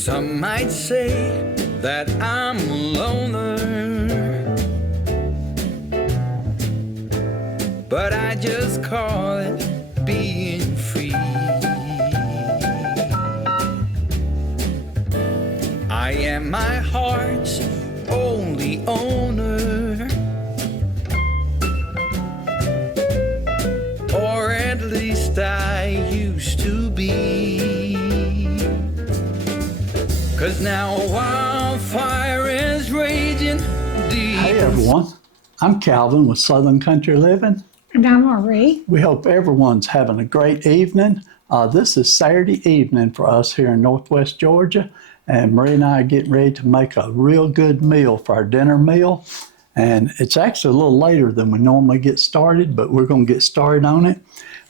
Some might say that I'm a loner, but I just call it being free. I am my heart's only owner, or at least I used to be. 'Cause now a wildfire is raging deep. Hey everyone, I'm Calvin with Southern Country Living. And I'm Marie. We hope everyone's having a great evening. This is Saturday evening for us here in Northwest Georgia, and Marie and I are getting ready to make a real good meal for our dinner meal. And it's actually a little later than we normally get started, but we're going to get started on it.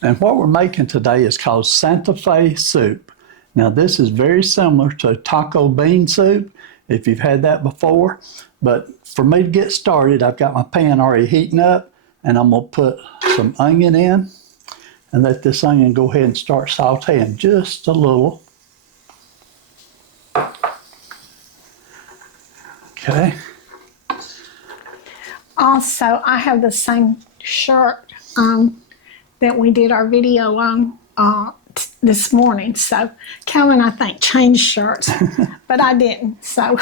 And what we're making today is called Sante soup. Now this is very similar to taco bean soup, if you've had that before. But for me to get started, I've got my pan already heating up, and I'm going to put some onion in and let this onion go ahead and start sauteing just a little. Okay. Also, I have the same shirt that we did our video on this morning. So Calvin, I think, changed shirts, but I didn't. So.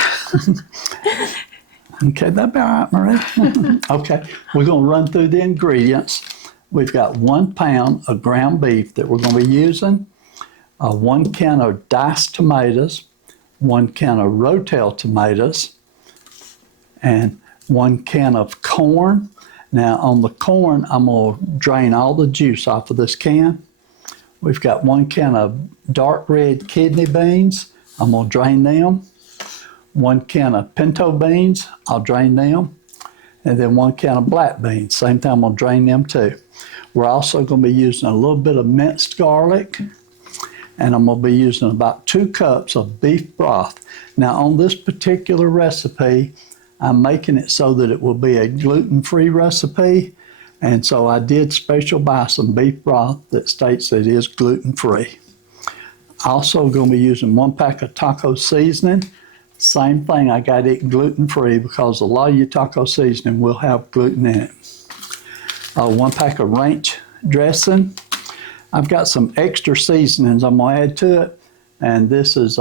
Okay, that'll be all right, Marie. Okay, we're going to run through the ingredients. We've got 1 pound of ground beef that we're going to be using, 1 can of diced tomatoes, 1 can of Rotel tomatoes, and 1 can of corn. Now on the corn, I'm going to drain all the juice off of this can. We've got 1 can of dark red kidney beans. I'm going to drain them. 1 can of pinto beans, I'll drain them. And then 1 can of black beans, same thing, I'm going to drain them too. We're also going to be using a little bit of minced garlic, and I'm going to be using about 2 cups of beef broth. Now on this particular recipe, I'm making it so that it will be a gluten-free recipe, and so I did special buy some beef broth that states that it is gluten-free. Also going to be using 1 pack of taco seasoning. Same thing, I got it gluten-free because a lot of your taco seasoning will have gluten in it. 1 pack of ranch dressing. I've got some extra seasonings I'm going to add to it, and this is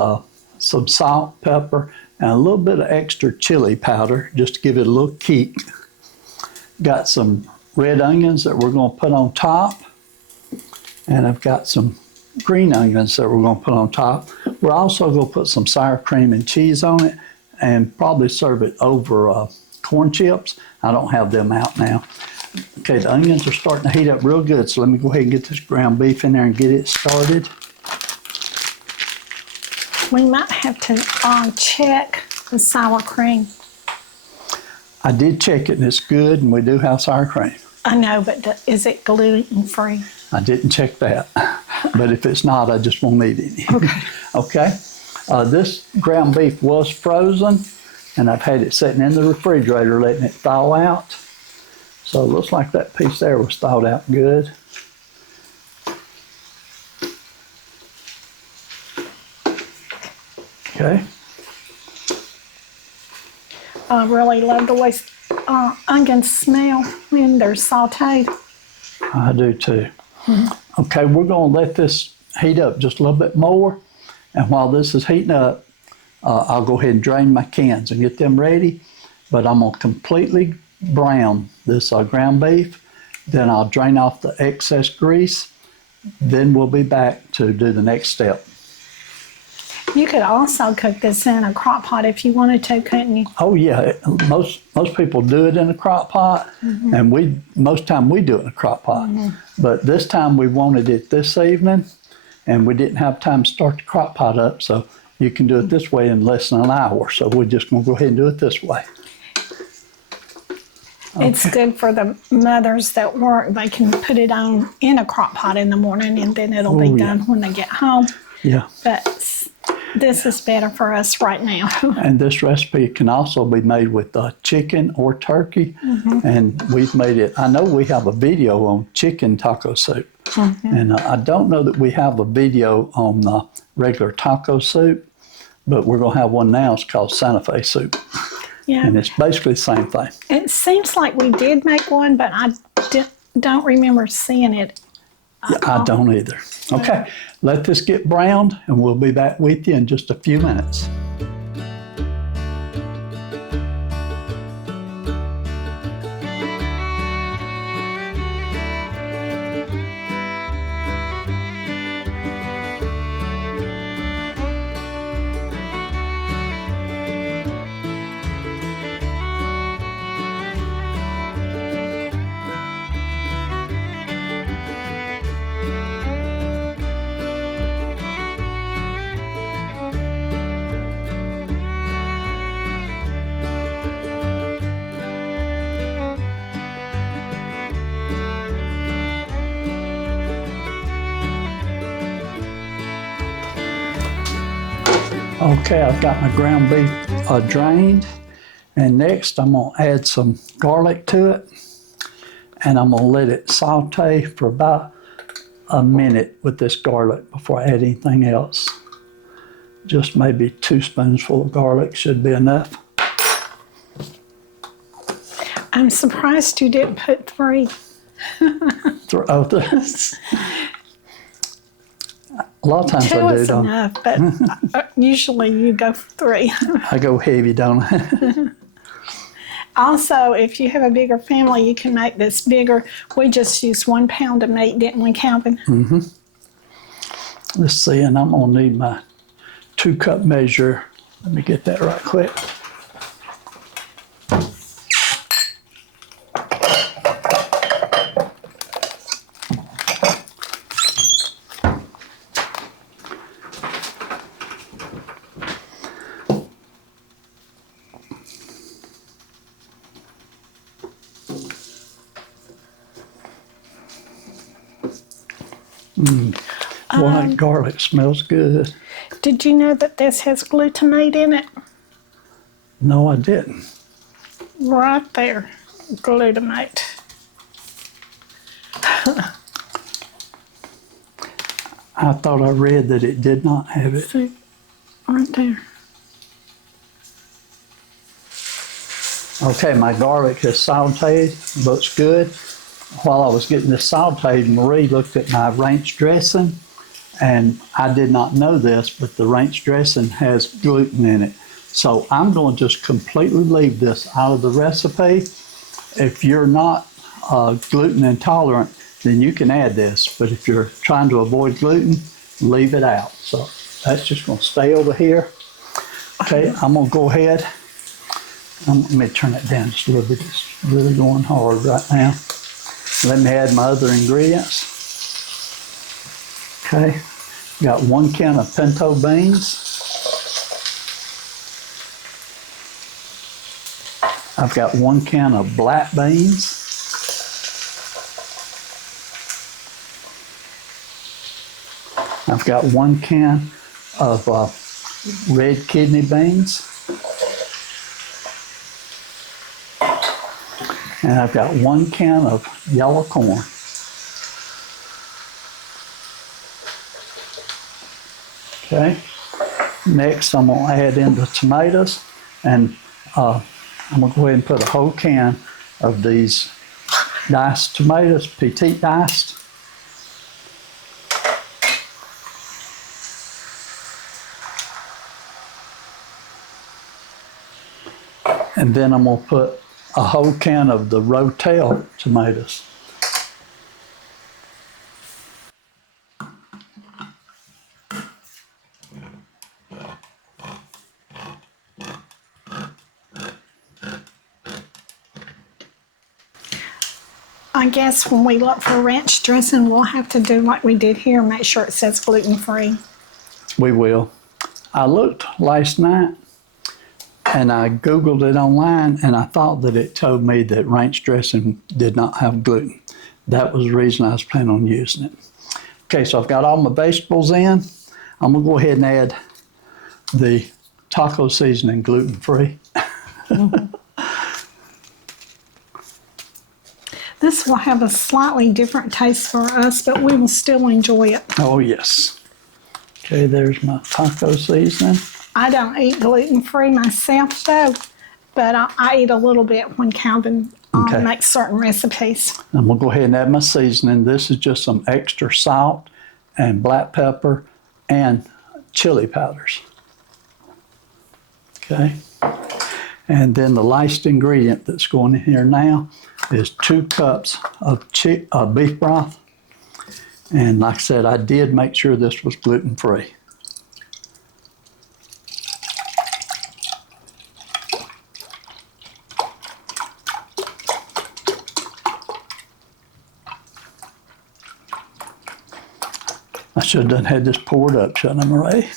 some salt, pepper, and a little bit of extra chili powder just to give it a little kick. Got some red onions that we're going to put on top, and I've got some green onions that we're going to put on top. We're also going to put some sour cream and cheese on it and probably serve it over corn chips. I don't have them out now. Okay, the onions are starting to heat up real good, so let me go ahead and get this ground beef in there and get it started. We might have to check the sour cream. I did check it and it's good, and we do have sour cream. I know, but is it gluten-free? I didn't check that, but if it's not, I just won't eat it. Okay. Okay. This ground beef was frozen, and I've had it sitting in the refrigerator letting it thaw out. So it looks like that piece there was thawed out good. Okay. I really love the way onions smell when they're sauteed. I do too. Mm-hmm. Okay, we're going to let this heat up just a little bit more. And while this is heating up, I'll go ahead and drain my cans and get them ready. But I'm going to completely brown this ground beef. Then I'll drain off the excess grease. Then we'll be back to do the next step. You could also cook this in a crock pot if you wanted to, couldn't you? Oh yeah, most people do it in a crock pot, mm-hmm. and most time we do it in a crock pot. Mm-hmm. But this time we wanted it this evening, and we didn't have time to start the crock pot up, so you can do it this way in less than an hour. So we're just going to go ahead and do it this way. Okay. It's good for the mothers that work. They can put it on in a crock pot in the morning, and then it'll be done when they get home. Yeah. But this is better for us right now. And this recipe can also be made with chicken or turkey. Mm-hmm. And we've made it, I know we have a video on chicken taco soup. Mm-hmm. And I don't know that we have a video on regular taco soup. but we're going to have one now. It's called Sante soup. Yeah. And it's basically the same thing. It seems like we did make one, but I don't remember seeing it. Yeah, I don't either. Okay, let this get browned, and we'll be back with you in just a few minutes. Okay, I've got my ground beef drained, and next I'm going to add some garlic to it, and I'm going to let it saute for about a minute with this garlic before I add anything else. Just maybe 2 spoonsful of garlic should be enough. I'm surprised you didn't put 3. A lot of times 2 I do, is don't enough, but usually you go for 3. I go heavy, don't I? Also, if you have a bigger family, you can make this bigger. We just used 1 pound of meat, didn't we, Calvin? Mm-hmm. Let's see, and I'm going to need my 2-cup measure. Let me get that right quick. Boy, that garlic smells good. Did you know that this has glutamate in it? No, I didn't. Right there, glutamate. I thought I read that it did not have it. See, right there. Okay, my garlic is sauteed, looks good. While I was getting this sauteed, Marie looked at my ranch dressing, and I did not know this, but the ranch dressing has gluten in it. So I'm going to just completely leave this out of the recipe. If you're not gluten intolerant, then you can add this. But if you're trying to avoid gluten, leave it out. So that's just going to stay over here. Okay, I'm going to go ahead. Let me turn it down just a little bit. It's really going hard right now. Let me add my other ingredients. Okay, got 1 can of pinto beans. I've got 1 can of black beans. I've got 1 can of red kidney beans. And I've got 1 can of yellow corn. Okay. Next, I'm going to add in the tomatoes, and I'm going to go ahead and put a whole can of these diced tomatoes, petite diced. And then I'm going to put a whole can of the Rotel tomatoes. I guess when we look for ranch dressing, we'll have to do like we did here, make sure it says gluten-free. We will. I looked last night and I Googled it online, and I thought that it told me that ranch dressing did not have gluten. That was the reason I was planning on using it. Okay, so I've got all my vegetables in. I'm gonna go ahead and add the taco seasoning, gluten-free. This will have a slightly different taste for us, but we will still enjoy it. Oh yes. Okay, there's my taco seasoning. I don't eat gluten-free myself, so, but I eat a little bit when Calvin Okay. makes certain recipes. I'm going to go ahead and add my seasoning. This is just some extra salt and black pepper and chili powders. Okay. And then the last ingredient that's going in here now is 2 cups of beef broth. And like I said, I did make sure this was gluten-free. I should have had this poured up, shouldn't I, Marie?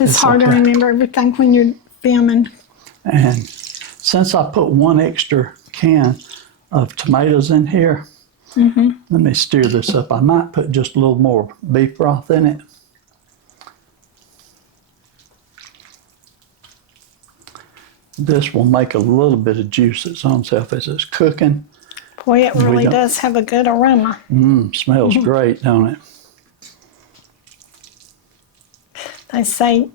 It's hard to remember everything when you're filming. And since I put 1 extra can of tomatoes in here, let me stir this up. I might put just a little more beef broth in it. This will make a little bit of juice its own self as it's cooking. Boy, it really does have a good aroma. Smells great, don't it? They say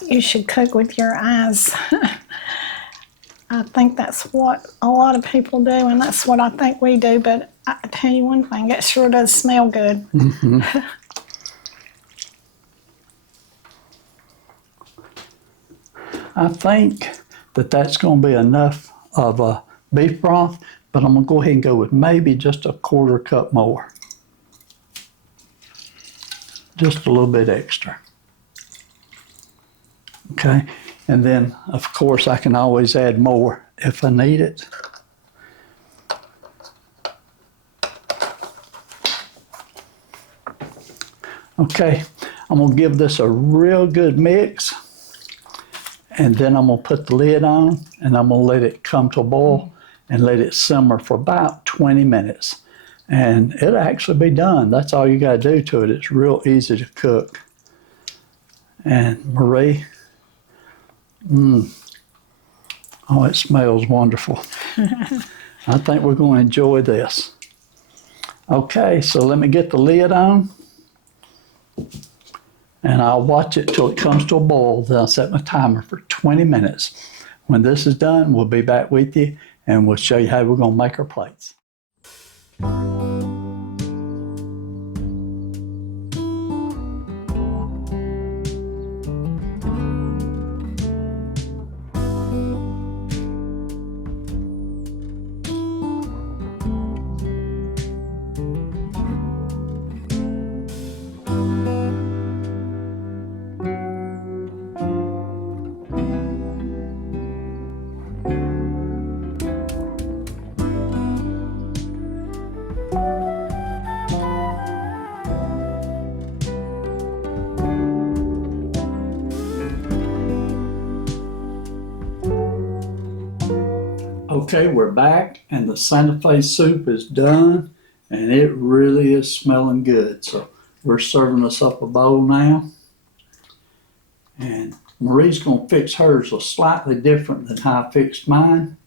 you should cook with your eyes. I think that's what a lot of people do, and that's what I think we do, but I tell you one thing, it sure does smell good. I think that that's going to be enough of a beef broth, but I'm going to go ahead and go with maybe just a 1/4 cup more. Just a little bit extra. Okay, and then of course I can always add more if I need it. Okay, I'm gonna give this a real good mix, and then I'm gonna put the lid on and I'm gonna let it come to a boil and let it simmer for about 20 minutes. And it'll actually be done. That's all you gotta do to it. It's real easy to cook. And Marie, oh, it smells wonderful. I think we're going to enjoy this. Okay, so let me get the lid on. And I'll watch it till it comes to a boil. Then I'll set my timer for 20 minutes. When this is done, we'll be back with you and we'll show you how we're going to make our plates. Okay, we're back and the Santa Fe soup is done and it really is smelling good. So we're serving us up a bowl now. And Marie's going to fix hers a slightly different than how I fixed mine.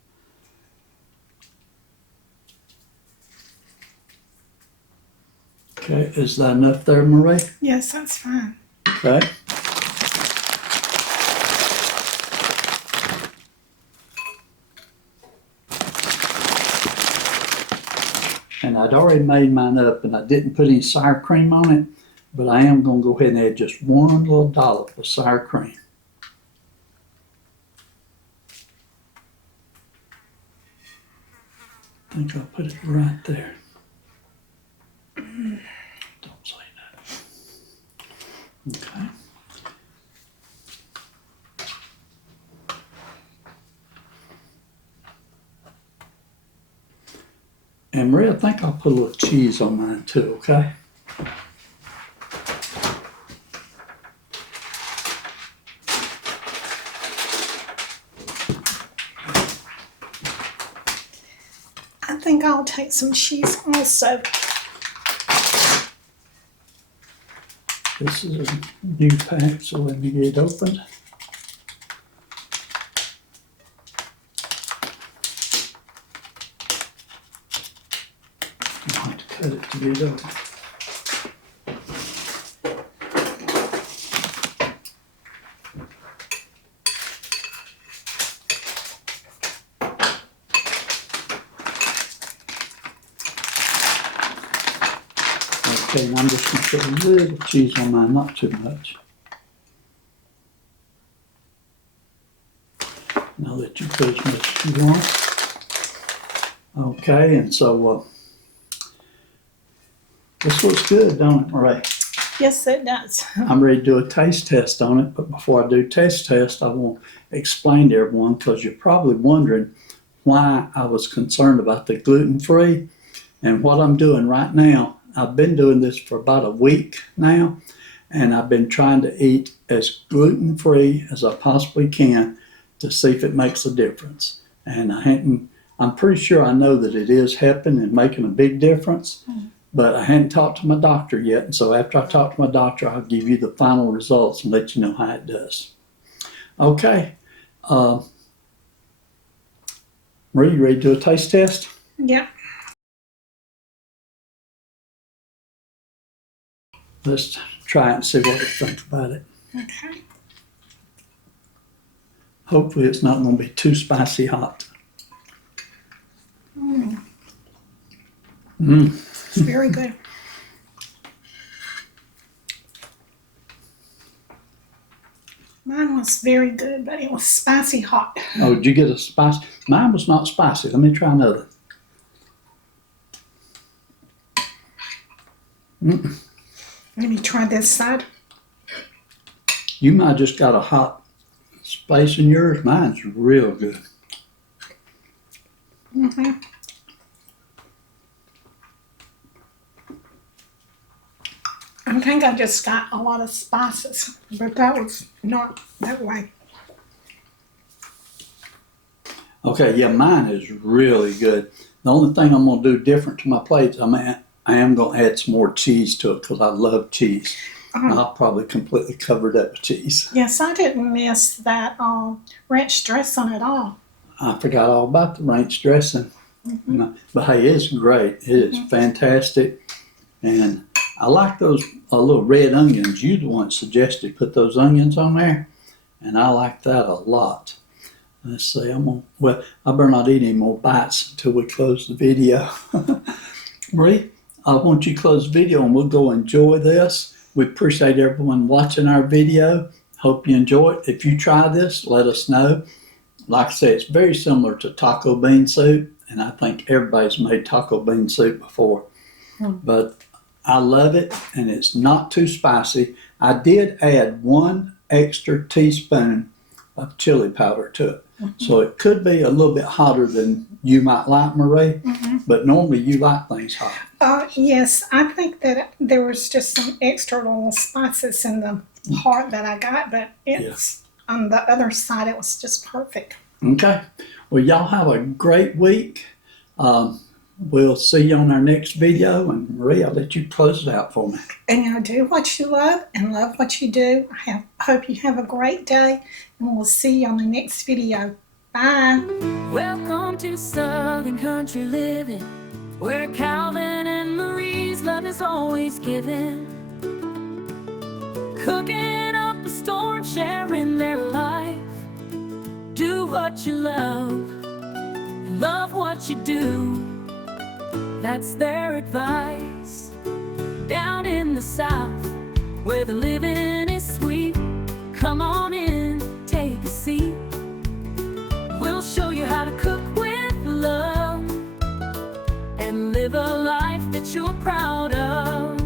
Okay, is that enough there, Marie? Yes, that's fine. Okay. And I'd already made mine up and I didn't put any sour cream on it, but I am going to go ahead and add just 1 little dollop of sour cream. I think I'll put it right there. Don't say that. Okay. And Marie, I think I'll put a little cheese on mine too, okay? I think I'll take some cheese also. This is a new pack, so let me get it open. I'll have to cut it to get it open. Okay, and I'm just gonna put a little cheese on mine, not too much. And I'll let you put as much as you want. Okay, and so this looks good, don't it, Marie? Yes, it does. I'm ready to do a taste test on it, but before I do taste test, I want to explain to everyone, because you're probably wondering why I was concerned about the gluten-free. And what I'm doing right now, I've been doing this for about a week now, and I've been trying to eat as gluten-free as I possibly can to see if it makes a difference. And I'm pretty sure I know that it is helping and making a big difference. But I hadn't talked to my doctor yet, and so after I talk to my doctor, I'll give you the final results and let you know how it does. Okay. Marie, you ready to do a taste test? Yep. Let's try it and see what we think about it. Okay. Hopefully it's not going to be too spicy hot. It's very good. Mine was very good, but it was spicy hot. Oh, did you get a spice? Mine was not spicy. Let me try another. Let me try this side. You might have just got a hot space in yours. Mine's real good. Mm-hmm. I think I just got a lot of spices, but that was not that way. Okay, yeah, mine is really good. The only thing I'm going to do different to my plates, I am going to add some more cheese to it because I love cheese. I'll probably completely cover it up with cheese. Yes, I didn't miss that ranch dressing at all. I forgot all about the ranch dressing. But hey, it's great. It is fantastic. And I like those little red onions. You the one suggested put those onions on there. And I like that a lot. Let's see, I better not eat any more bites until we close the video. Marie, I want you to close the video and we'll go enjoy this. We appreciate everyone watching our video. Hope you enjoy it. If you try this, let us know. Like I said, it's very similar to taco bean soup, and I think everybody's made taco bean soup before. But I love it, and it's not too spicy. I did add 1 extra teaspoon of chili powder to it. So it could be a little bit hotter than you might like, Marie, but normally you like things hot. Yes, I think that there was just some extra little spices in the heart that I got, but it's on the other side, it was just perfect. Okay. Well, y'all have a great week. We'll see you on our next video. And Marie, I'll let you close it out for me. And do what you love and love what you do. I hope you have a great day, and we'll see you on the next video. Bye. Welcome to Southern Country Living, where Calvin and Marie's love is always given. Cooking up a storm, sharing their life. Do what you love what you do. That's their advice. Down in the South, where the living is sweet, come on in, take a seat. We'll show you how to cook with love and live a life that you're proud of.